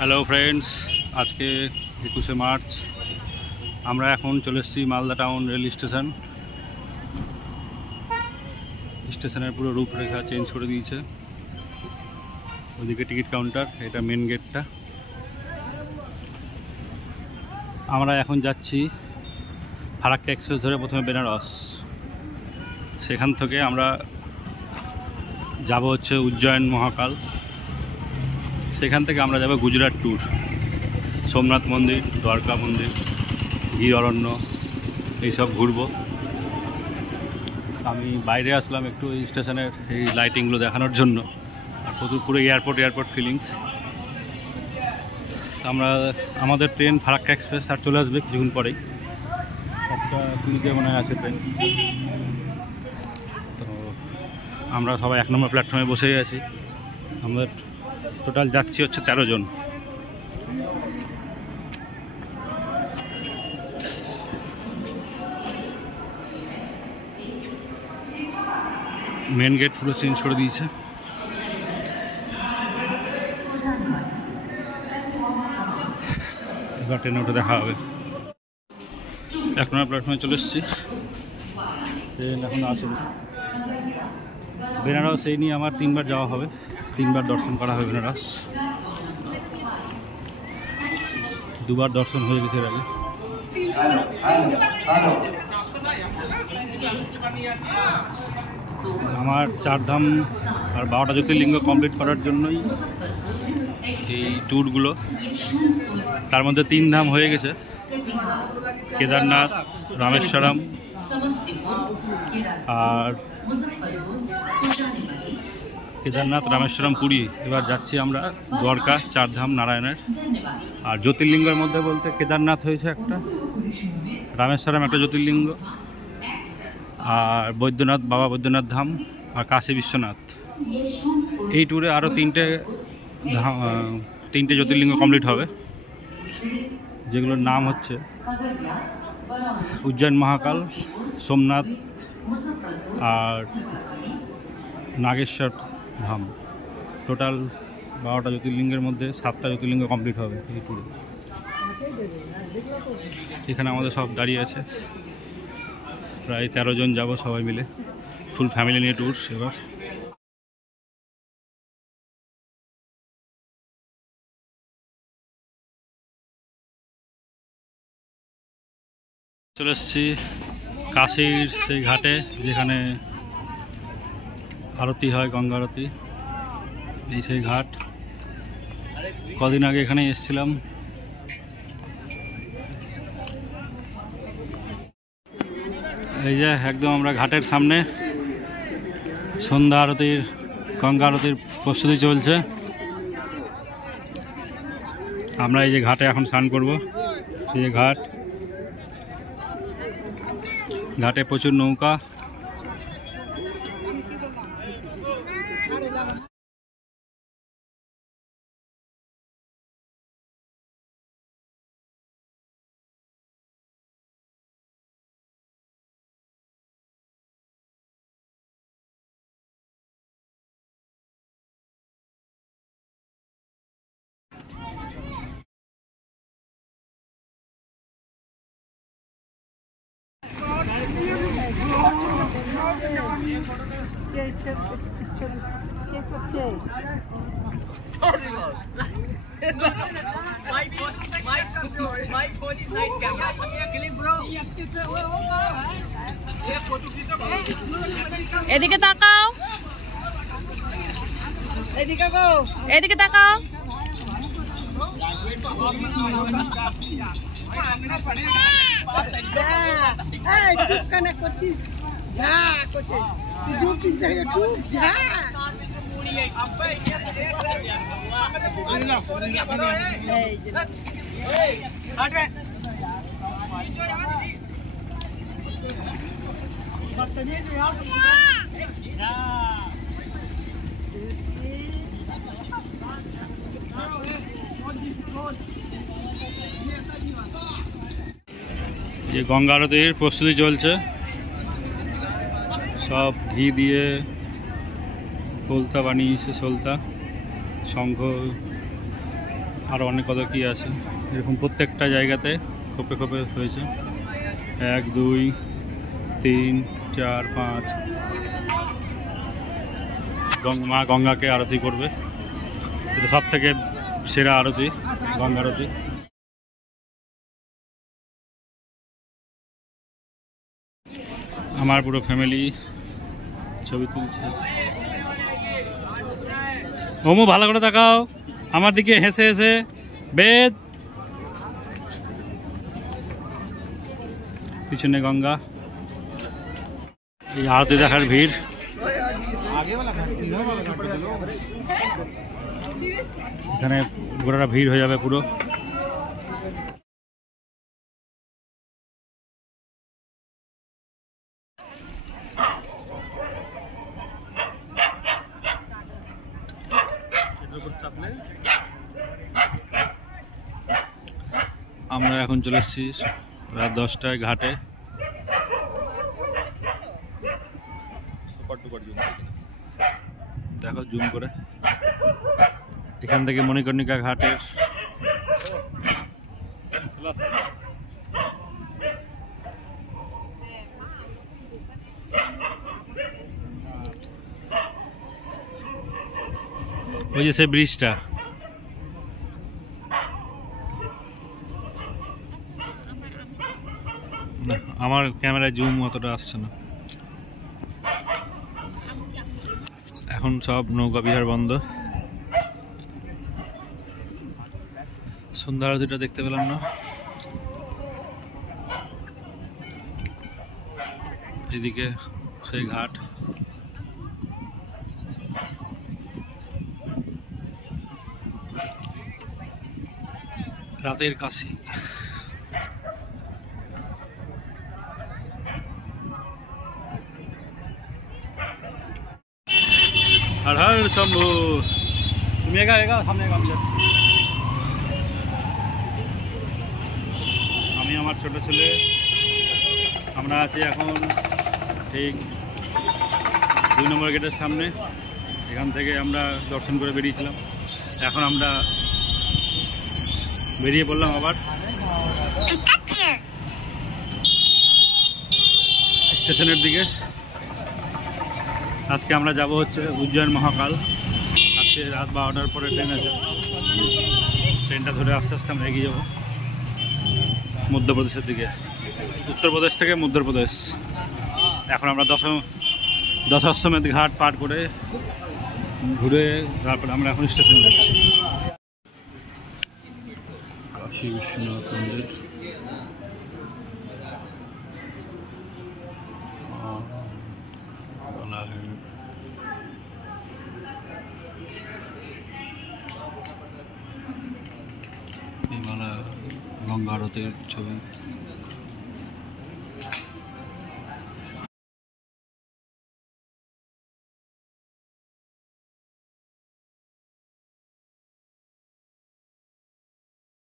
Hello friends, আজকে 21শে মার্চ। আমরা এখন চলে এসেছি মালদা টাউন রেল স্টেশনের পুরো রূপরেখা চেঞ্জ করে দিয়েছে। ওদিকে টিকিট কাউন্টার, এটা মেন গেটটা। আমরা এখন যাচ্ছি ফারাক্কা এক্সপ্রেস ধরে প্রথমে বেনারস, সেখান থেকে আমরা যাব হচ্ছে উজ্জয়ন মহাকাল, সেখান থেকে আমরা যাব গুজরাট ট্যুর, সোমনাথ মন্দির, দ্বারকা মন্দির, গির অরণ্য, এইসব ঘুরবো। আমি বাইরে আসলাম একটু এই স্টেশনের এই লাইটিংগুলো দেখানোর জন্য, আর পুরো এয়ারপোর্ট ফিলিংস। আমাদের ট্রেন ফারাক্কা এক্সপ্রেস আর চলে আসবে কিছুক্ষণ পরেই, 1:20 মনে হয় আছে ট্রেন। তো আমরা সবাই 1 নম্বর প্ল্যাটফর্মে বসেই আছি। আমাদের টোটাল যাচ্ছি হচ্ছে 13 জন। মেন গেট পুরো চেঞ্জ করে দিয়েছে। এবার ট্রেনে উঠে দেখা হবে। 1 নম্বর প্ল্যাটফর্মে চলে এসেছি, ট্রেন এখন আসেনি। বেনারস এই নিয়ে আমার 3 বার যাওয়া হবে, 3 বার দর্শন করা হবে বেনারস। 2 বার দর্শন হয়ে গেছে এর আগে। আমার 4 ধাম আর 12টা জ্যোতির্লিঙ্গ কমপ্লিট করার জন্যই এই ট্যুরগুলো। তার মধ্যে 3 ধাম হয়ে গেছে, কেদারনাথ, রামেশ্বরম আর পুরী। এবার যাচ্ছি আমরা দ্বারকা, 4 ধাম নারায়ণের। আর জ্যোতির্লিঙ্গের মধ্যে বলতে কেদারনাথ হয়েছে একটা, রামেশ্বরম একটা জ্যোতির্লিঙ্গ, আর বৈদ্যনাথ, বাবা বৈদ্যনাথ ধাম, আর কাশী বিশ্বনাথ। এই ট্যুরে আরও 3টে জ্যোতির্লিঙ্গ কমপ্লিট হবে, যেগুলোর নাম হচ্ছে উজ্জয়ন মহাকাল, সোমনাথ আর নাগেশ্বর ধাম। টোটাল 12টা জ্যোতির্লিঙ্গের মধ্যে 7টা জ্যোতির্লিঙ্গ কমপ্লিট হবে এই ট্যুরে। এখানে আমাদের সব দাঁড়িয়ে আছে, প্রায় 13 জন যাব সবাই মিলে, ফুল ফ্যামিলি নিয়ে ট্যুর। এবার চলে এসেছি কাশীর সেই ঘাটে, যেখানে আরতি হয়, গঙ্গা আরতি। এই সেই ঘাট, কদিন আগে এখানে এসেছিলাম। এই যে একদম আমরা ঘাটের সামনে, সন্ধ্যা আরতির, গঙ্গা আরতির প্রস্তুতি চলছে। আমরা এই যে ঘাটে এখন স্নান করব। এই যে ঘাটে প্রচুর নৌকা। এদিকে তাকাও, এদিকে তাকাও। ये गंगा आरतीर प्रस्तुति चलছে, सब घी दिए सोलता बानिয়েছে, सोलता शंख আরও অনেক কত কী আছে, এরকম প্রত্যেকটা জায়গাতে খোপে খোপে হয়েছে। 1 2 3 4 5 মা গঙ্গাকে আরতি করবে। এটা সব থেকে সেরা আরতি, গঙ্গা আরতি। আমার পুরো ফ্যামিলি ছবি তুলছে। ওমো ভালো করে তাকাও আমার দিকে, হেসে হেসে। বেদ, পিছনে গঙ্গা। এই আরতি দেখার ভিড়। এখানে গোটাটা ভিড় হয়ে যাবে পুরো। আমরা এখন চলে এসেছি রাত 10টায় ঘাটে। দেখো জুম করে, এখান থেকে মণিকর্ণিকা ঘাটের ওই যে সে ব্রিজটা। না, আমার ক্যামেরায় জুম অতটা আসছে না। এখন সব নৌকা বিহার বন্ধ। সন্ধ্যা আরতিটা দেখতে পেলাম না। এদিকে সেই ঘাট। রাতের কাশি। হর হর শম্ভু। তুমি এগা সামনে এগা, আমি আমার ছোট ছেলে আমরা আছি এখন ঠিক 2 নম্বর গেটের সামনে। এখান থেকে আমরা দর্শন করে বেরিয়েছিলাম। এখন আমরা বেরিয়ে পড়লাম আবার স্টেশনের দিকে। আজকে আমরা যাব হচ্ছে উজ্জয়ন মহাকাল। আজকে রাত 12টার পরে ট্রেন আছে। ট্রেনটা ধরে আস্তে আস্তে আমরা এগিয়ে যাব মধ্যপ্রদেশের দিকে। উত্তরপ্রদেশ থেকে মধ্যপ্রদেশ। এখন আমরা দশাশ্বমেধ ঘাট পার করে ঘুরে তারপরে আমরা এখন স্টেশন যাচ্ছি। কাশী বিশ্বনাথ মন্দির। গঙ্গা আরতির ছবি।